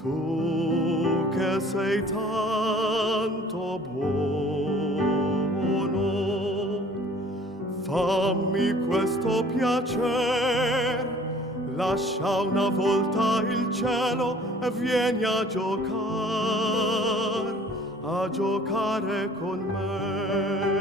Tu che sei tanto buono, fammi questo piacer, lascia una volta il cielo e vieni a giocare con me.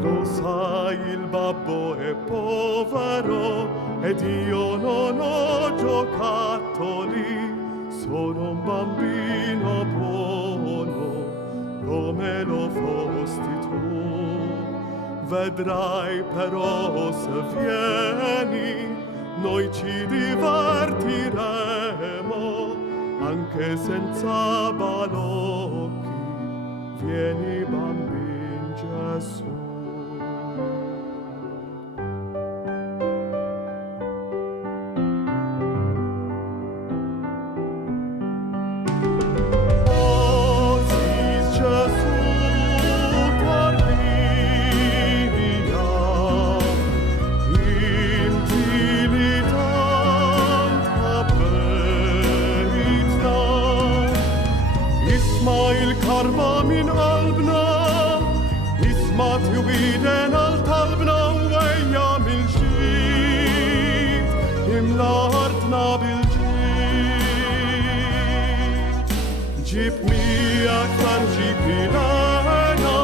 Lo sai, il babbo è povero ed io non ho giocattoli, sono un bambino buono come lo fosti tu. Vedrai però se vieni, noi ci divertiremo anche senza balocchi. Vieni bambin Gesù. Karma min albna, ismat jubiden al talbna, weja mil shit, im lartna bil jit. Jib mi aktar jipilana,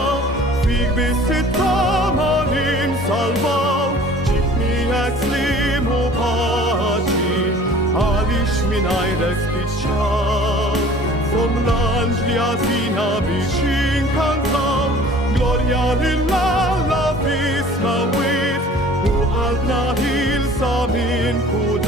fig bisitta malim salvaw, jib mi akslimu paci, alish min ayrek bitchaw. Vom l'angeli asina vicin canzau, gloria lillah la vis la wit, u alna hil samin kul